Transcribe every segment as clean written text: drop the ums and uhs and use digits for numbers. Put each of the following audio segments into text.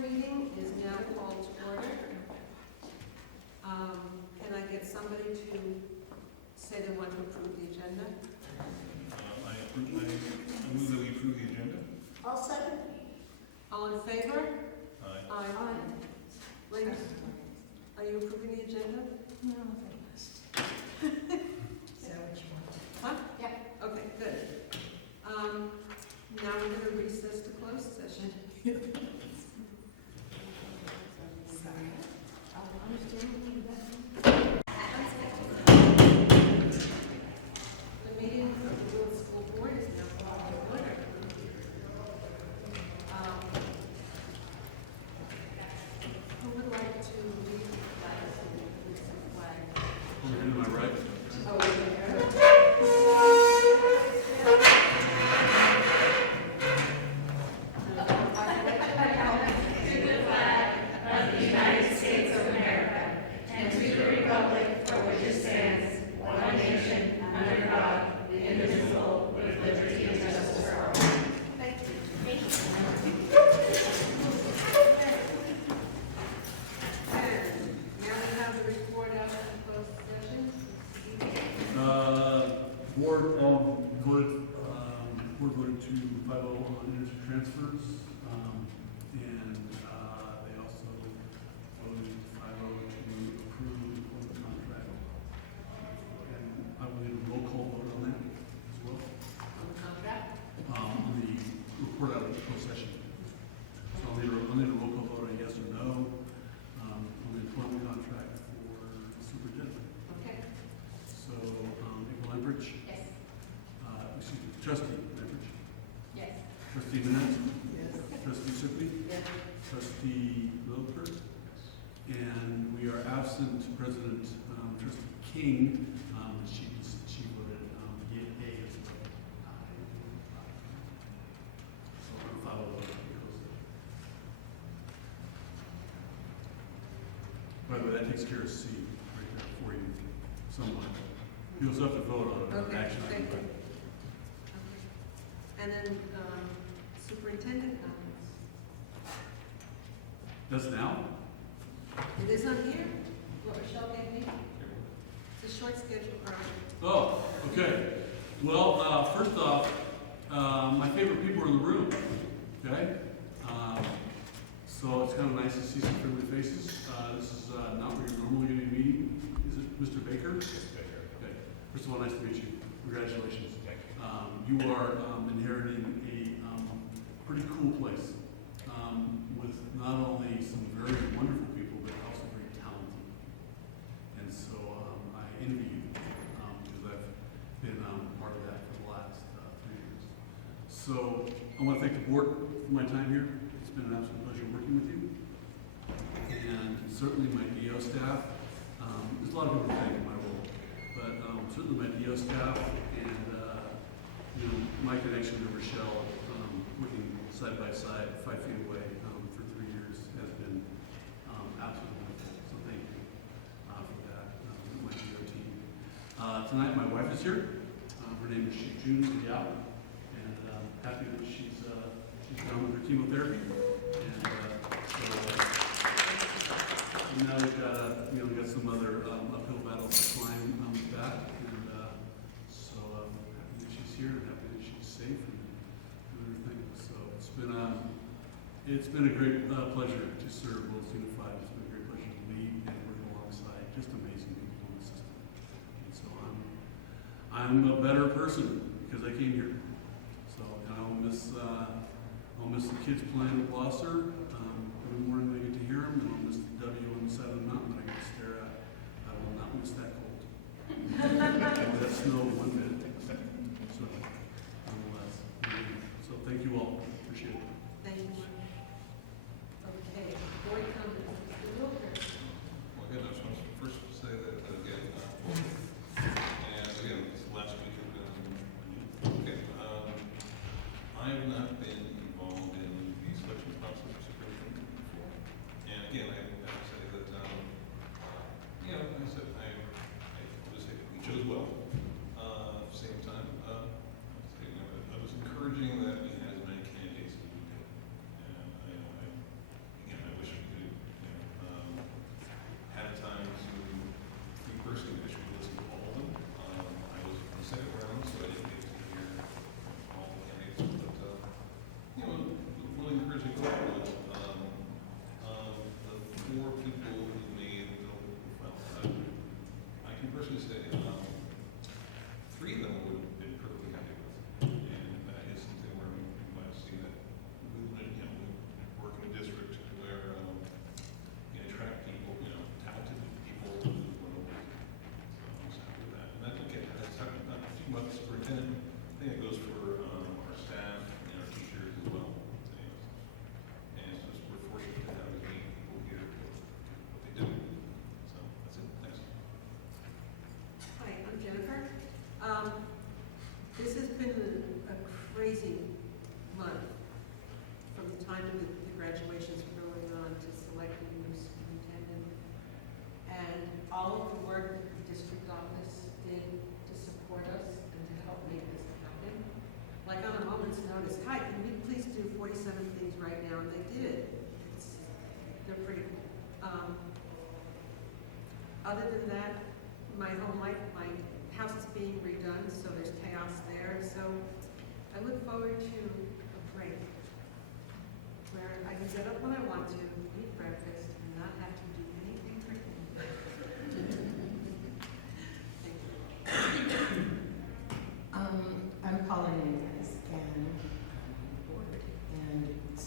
meeting is now called to order. Can I get somebody to say they want to approve the agenda? I move that we approve the agenda. I'll second. All in favor? Aye. Aye. Ladies, are you approving the agenda? No, is that what you want? Huh? Yeah. Okay, good. Now we're going to recess to closed session. Sorry. I'll understand you that. The meeting of the Willits School Board is now called to order. Who would like to lead the flag? Over here to my right. Oh, there. Now we have the report out of the closed session. Board voted to 5-0 on energy transfers, and they also voted 5-0 to approve the employment contract. And I will need a roll call vote on that as well. On the contract? On the report out of the closed session. So I'll need a roll call vote, a yes or no, on the employment contract for the superintendent. Okay. So, April Lamberich, Yes. excuse me, trustee Lamberich, Yes. trustee Manette, Yes. trustee Sipley, Yes. trustee Wilker, and we are absent President trustee King. She voted yea as well. So I'm going to follow the closed session. By the way, that takes care of C right there for you, somewhat. You also have to vote on it, Okay, action item. thank you. Okay. And then superintendent comments. That's now? It is on here, what Michelle gave me. It's a short schedule project. Oh, okay. Well, first off, my favorite people are in the room, okay? So it's kind of nice to see some friendly faces. This is not where you're normally going to be meeting. Is it Mr. Baker? Yes, Baker. Okay. First of all, nice to meet you. Congratulations. Thank You are inheriting a pretty cool place with not only some very wonderful people, but also very talented. And so I envy you because I've been part of that for the last 3 years. So I want to thank the board for my time here. It's been an absolute pleasure working with you. And certainly my DO staff. There's a lot of people to thank in my role, but certainly my DO staff and my connection to Rochelle, working side by side, 5 feet away for 3 years has been absolutely wonderful. So thank you for that, my DO team. Tonight my wife is here. Her name is June Yao, and happy that she's done with her chemotherapy. And so now we've got some other uphill battles to climb back, and so happy that she's here, and happy that she's safe and doing her thing. So it's been a great pleasure to serve Willits Unified. It's been a great pleasure to lead and work alongside just amazing people in the system. And so I'm a better person because I came here. So and I'll miss the kids playing with Blosser. Every morning I get to hear them, and I'll miss the W on the side of the mountain that I get to stare at. I will not miss that cold. Or that snow one bit. So, nonetheless. So thank you all. Appreciate it. Thank you. Okay, board comments. Mr. Wilker. Well, again, I just want to first say that again, and again, this last week has been okay. I have not been involved in the selection process for superintendent before, and again, I have to say that like I said, I would say we chose well. At the same time, I was encouraging that we had as many candidates as we could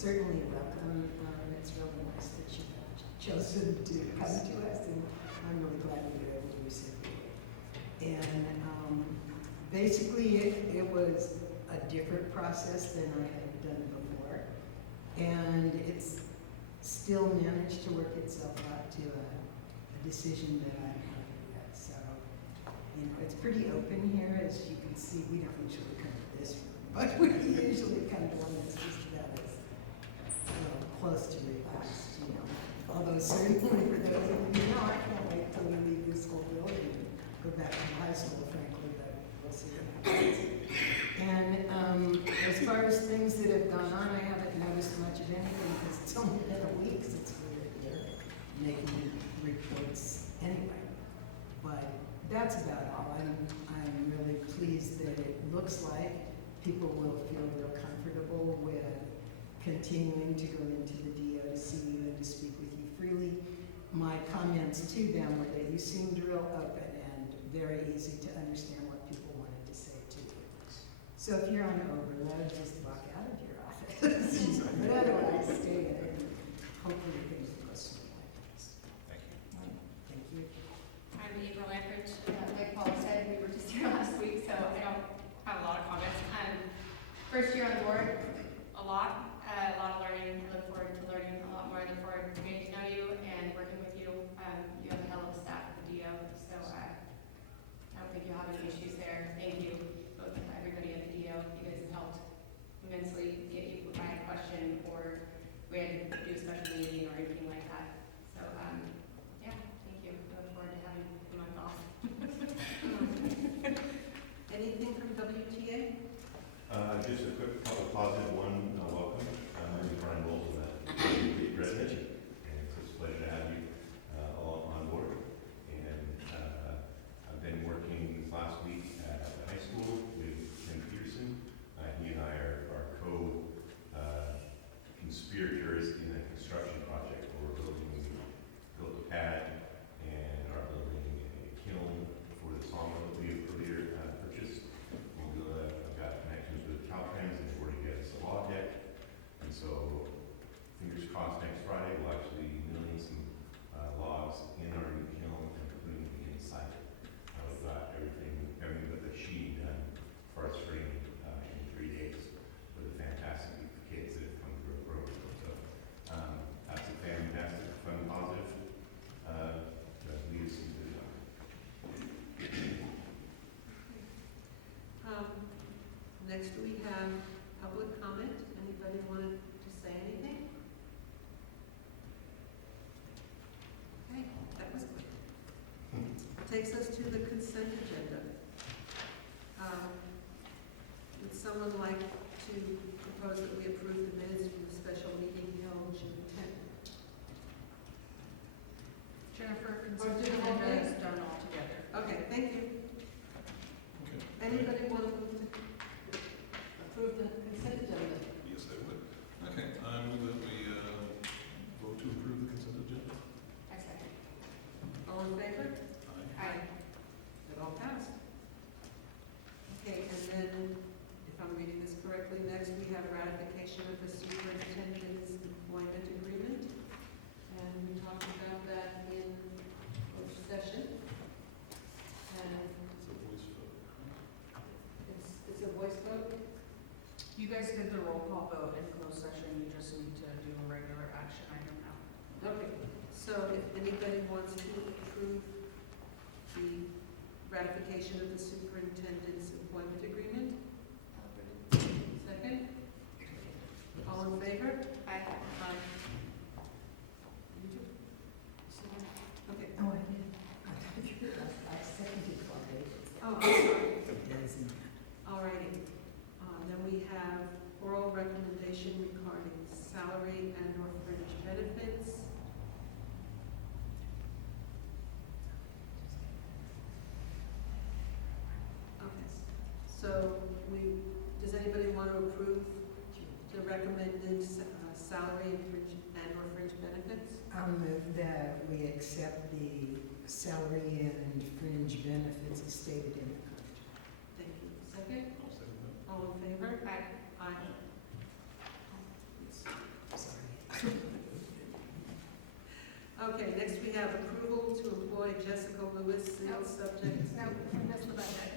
certainly welcome. It's really nice that you have chosen to come to us, and I'm really glad that you're able to reciprocate. And basically, it was a different process than I had done before, and it's still managed to work itself out to a decision that I'm happy with. So, you know, it's pretty open here, as you can see. We don't usually come to this room, but we usually come to one that's just about as close to relaxed, you know. Although certainly for those of you know, I can't wait till we leave this whole building and go back to high school, frankly, but we'll see what happens. And as far as things that have gone on, I haven't noticed much of anything because it's only been a week since we were here making reports anyway. But that's about all. I'm really pleased that it looks like people will feel real comfortable with continuing to go into the DO to see you and to speak with you freely. My comments to them were that you seemed real open and very easy to understand what people wanted to say to you. So if you're on overload, just walk out of your office. But otherwise, stay in and hopefully things will go smoothly. Thank you. Thank you. I'm April Lambert. Like Paul said, we were just here last week, so I don't have a lot of comments. First year on board, a lot of learning. I look forward to learning a lot more. I look forward to getting to know you and working with you. You have a hell of a staff at the DO, so I don't think you'll have any issues there. Thank you, both everybody at the DO. You guys have helped immensely get people if I had a question or we had to do a special meeting or anything like that. So, yeah, thank you. I look forward to having a month off. Anything from WTA? Just a quick couple positive. One, welcome. I'm Brian Bowles, I'm a resident, and it's a pleasure to have you all on board. And I've been working this last week at the high school with Tim Peterson. He and I are co-conspirators in a construction project where we're built a pad and are building a kiln for the sawmill that we earlier purchased. I've got connections with Caltrans and we're to get us a log deck. And so, fingers crossed, next Friday we'll actually be milling some logs in our new kiln and putting them inside it. We've got everything but the sheeting done for our spring in 3 days with a fantastic group of kids that have come through our program. So, that's a fantastic, fun, positive, that leads us into Next we have public comment. Anybody wanted to say anything? Okay, that was quick. Takes us to the consent agenda. Would someone like to propose that we approve the minutes from the special meeting held June 10th? Jennifer, Or do the whole agenda thing? is done all together. Okay, thank you. Okay. Anybody want to approve the consent agenda? Yes, I would. Okay, I move that we vote to approve the consent agenda. I second. All in favor? Aye. It all passed. Okay, and then, if I'm reading this correctly, next we have ratification of the superintendent's employment agreement. And we talked about that in closed session. And It's a voice vote. it's a voice vote. You guys did the roll call vote in closed session, you just need to do a regular action item now. Okay, so if anybody wants to approve the ratification of the superintendent's employment agreement? Second? All in favor? Aye. Aye. You do? Okay. Oh, I did. I seconded Claudia. Oh, I'm sorry. It doesn't. All righty. Then we have oral recommendation regarding salary and or fringe benefits. Okay. So does anybody want to approve the recommended salary and or fringe benefits? I'll move that we accept the salary and fringe benefits as stated in the contract. Thank you. Second? I'll second that. All in favor? Aye. Aye. have approval to employ Jessica Lewis, sales subject. No, we missed the budget.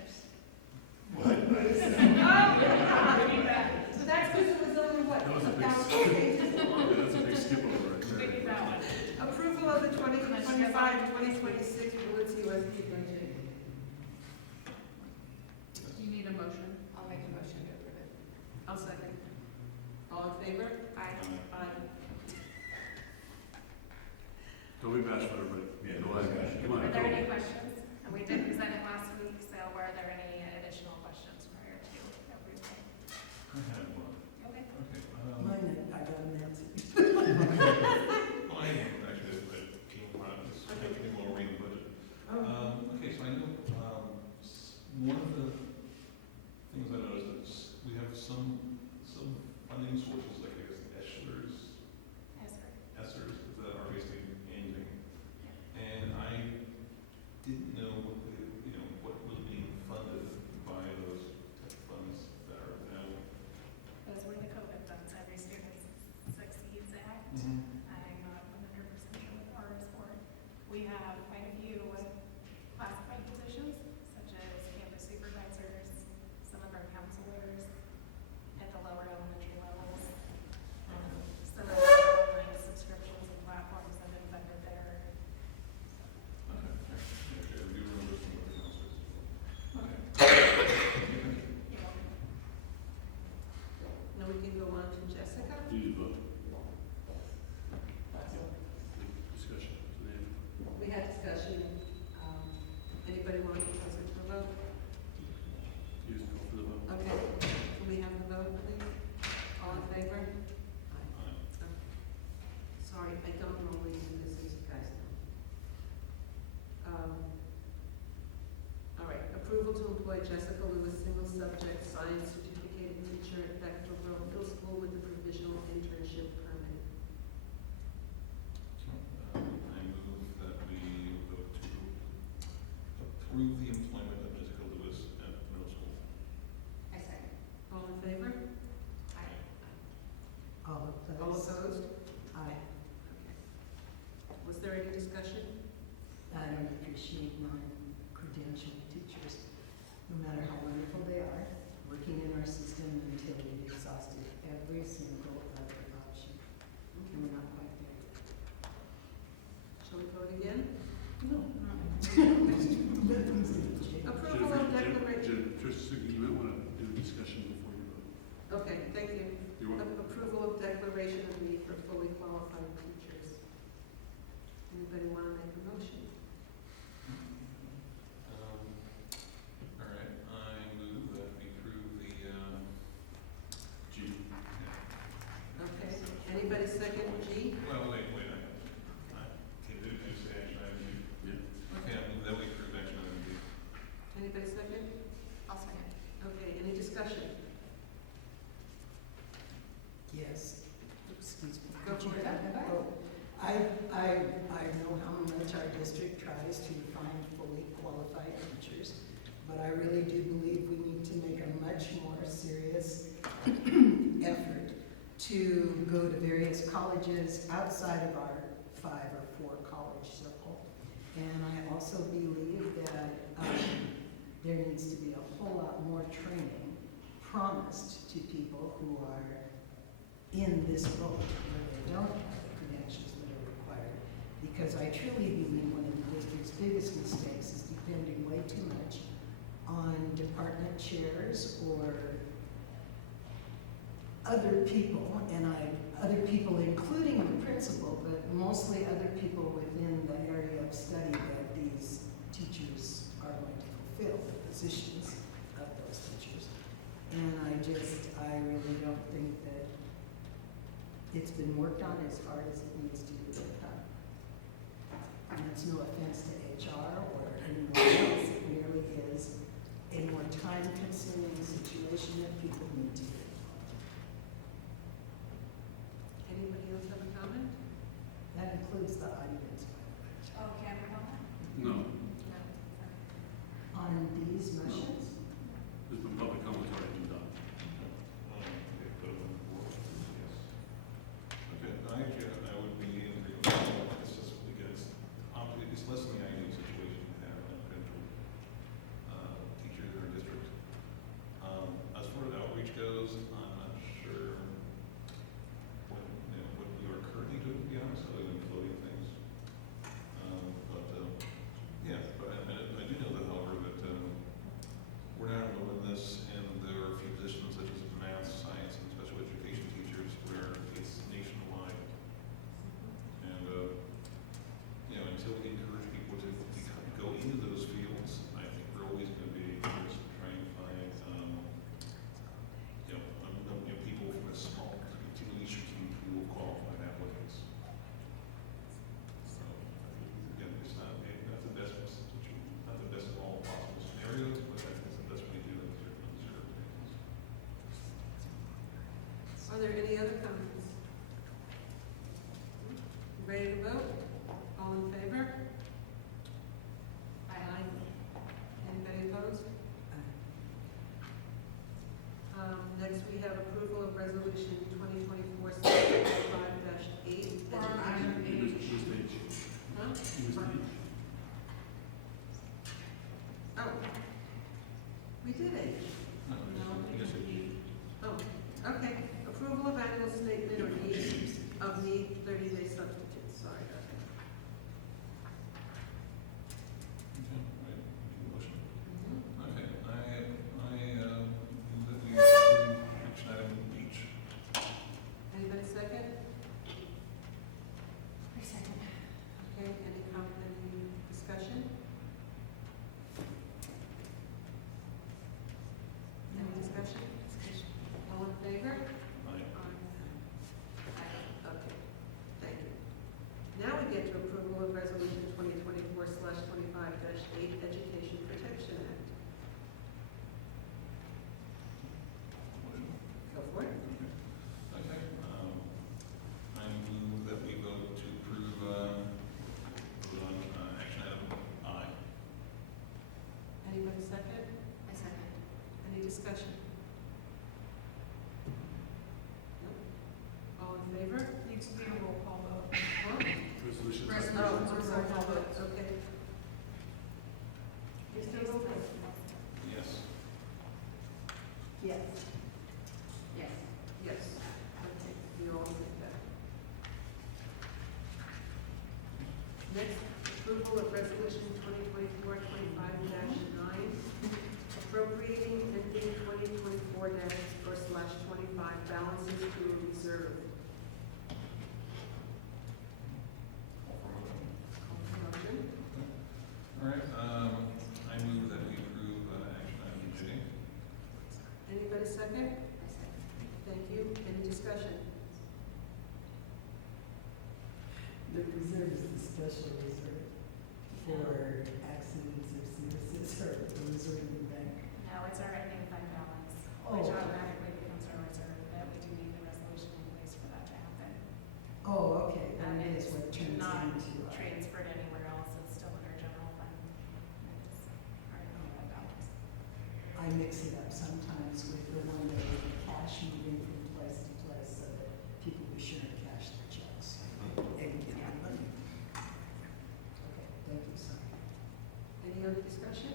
So that's because it was only, what, That was a big 1,000 skip. pages? Yeah, that's a big skip over right there. Maybe that one. Approval of the 2025-2026 Willits USD budget. You need a motion? I'll make a motion to approve it. I'll second. All in favor? Aye. Aye. Don't be bashful, everybody. Yeah, Go no ahead. discussion. Come on, Are there go. any questions? And we did present it last week, so were there any additional questions prior to approval? I had one. Okay. Okay, Mine, I got an answer. well, I have actually, but came around, just making more read the budget. Okay, so I know, one of the things I noticed is we have some funding sources, like I guess Eschler's, Yes, sir. Essers, that are basically ending. And I didn't know what the, what was being funded by those tech funds that are now. Those were the COVID funds, Every Student Succeeds Act. I'm not 100% sure what ours for. We have quite a few classified positions, such as campus supervisors, some of our counselors at the lower elementary levels. Some of our online subscriptions and platforms have been funded there. Okay, I do remember some of the announcements. Okay. You know, Now we can go on to Jessica. You need to vote. Discussion. We had discussion. Anybody want to pose it for a vote? You just go for the vote. Okay, can we have the vote, please? All in favor? Sorry, I don't normally do this, as you guys know. All right, approval to employ Jessica Lewis, single subject, science certificated teacher at Beckville Middle School with a provisional internship permit. I move that we vote to approve the employment of Jessica Lewis at middle school. I second. All in favor? Aye. All All opposed? opposed? Aye. Was there any discussion? I don't appreciate non-credentialed teachers, no matter how wonderful they are, working in our system until we've exhausted every single other option. And we're not quite there yet. Shall we vote again? No. Approval of declaration. Just, you might want to do a discussion before you vote. Okay, thank you. You want? Approval of declaration of need for fully qualified teachers. Anybody want to make a motion? All right, I move that we approve the, G. Okay, anybody second G? well, wait, can do say action item B. Yeah. Okay, I move that we approve action item B. Anybody second? I'll second. Okay, any discussion? Yes. Excuse me. Go for it. Oh, I know how much our district tries to find fully qualified teachers, but I really do believe we need to make a much more serious effort to go to various colleges outside of our 5 or 4 college circle. And I also believe that there needs to be a whole lot more training promised to people who are in this role where they don't have the credentials that are required. Because I truly believe one of the district's biggest mistakes is depending way too much on department chairs or other people, other people including the principal, but mostly other people within the area of study that these teachers are going to fulfill, the positions of those teachers. And I really don't think that it's been worked on as hard as it needs to be worked on. And that's no offense to HR or anyone else, it merely is a more time-consuming situation that people need to do. Anybody else have a comment? That includes the audience, Oh, can we on that? No, No. on these motions. there's been public comment already been done. Okay, vote on the board, yes. Okay, I would be in agreement with this, just because discussion? No? All in favor? Needs to be a roll call vote. Huh? Resolutions. Resolution. Oh, Roll call vote. okay. Mr. Lopez? Yes. Yes. Yes. Yes. Okay, we all did that. Next, approval of resolution 2024-25-9, appropriating ending 2024-/25 balances to a reserve. Motion? All right, I move that we approve action item J. Anybody second? Thank you. Any discussion? The reserve is the special reserve for accidents or services or the reserve in the bank. No, it's our ending fund balance, Oh. which automatically becomes our reserve, but we do need the resolution in place for that to happen. Oh, okay, then it It's is what turns not into. transferred anywhere else, it's still in our general fund. It's our ending fund balance. I mix it up sometimes with the one that with the cash moving from place to place so that people be sure to cash their checks. And get our money. Okay, thank you, sir. Any other discussion?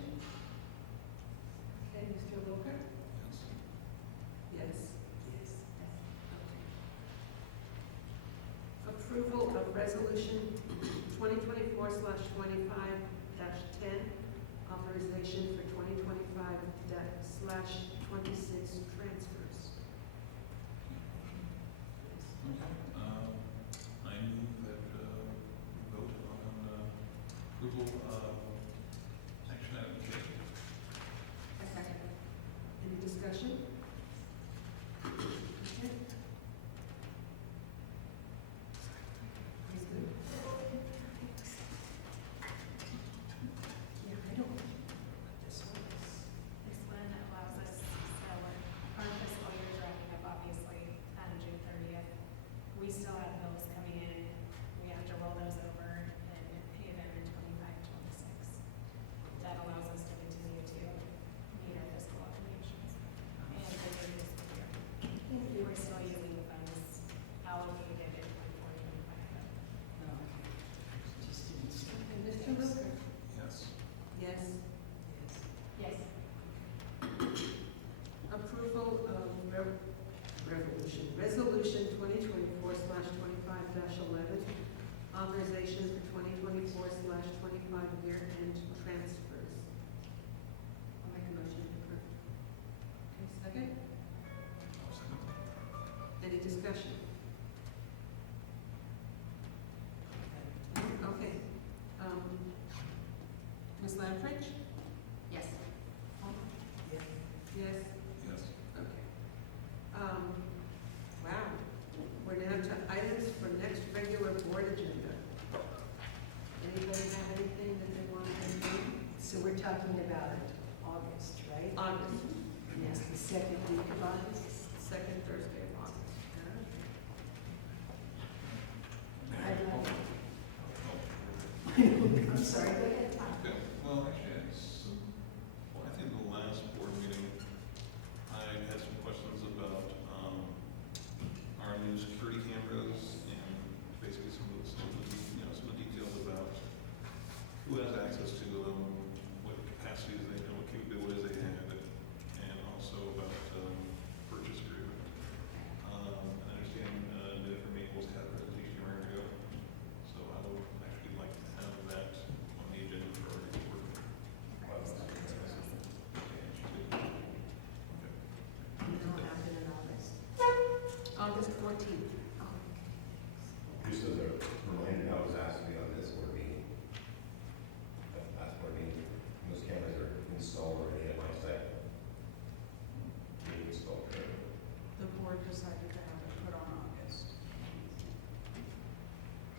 Okay, Mr. Walker? Yes. Yes. Yes. Approval of resolution 2024/25-10, authorization for 2025/26 transfers. Okay, I move that we vote on approval of action item J. A second. Any discussion? Okay. He's good. Yeah, I don't know what this one is. This one allows us, so our fiscal year is wrapping up obviously on June 30th. We still have bills coming in, we have to roll those over and pay them in 25-26. That allows us to continue to meet our fiscal obligations and the new fiscal year. We're still using the funds allocated in 24-25. Oh, okay. Just didn't start. Okay, Mr. Luker? Yes. Yes. Yes. Yes. Approval of resolution 2024/25-11, authorization for 2024/25 year-end transfers. I'll make a motion to approve. Okay, second? I'll second. Any discussion? Okay. Ms. Lamfrich? Yes. Yes. Yes. Yes. Okay. Wow, we're now to items for next regular board agenda. Anybody have anything that they want to do? So we're talking about August, right? August, Yes, the second week of August. second Thursday of August. I'm sorry, go ahead, Tom. Okay, well, actually, well, I think the last board meeting, I had some questions about, our new security cameras and basically some of the details about who has access to them, what capacities they, what capabilities they have, and also about, purchase agreement. I understand, Ned from Maples had a presentation a year ago, so I would actually like to have that on the agenda for our next board meeting. It'll happen in August. August 14th. Just as a reminder, that was asked me on this board meeting. Last board meeting, those cameras are installed already at my site. Being installed there. The board decided to have it put on August.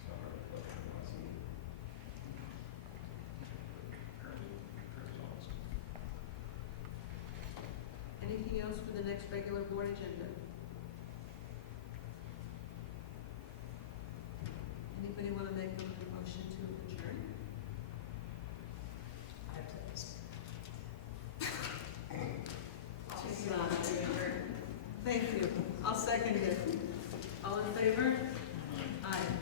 So I'm not sure if you want to see. Anything else for the next regular board agenda? Anybody want to make a motion to adjourn? I have to ask. Okay. seconded. All in favor? Aye.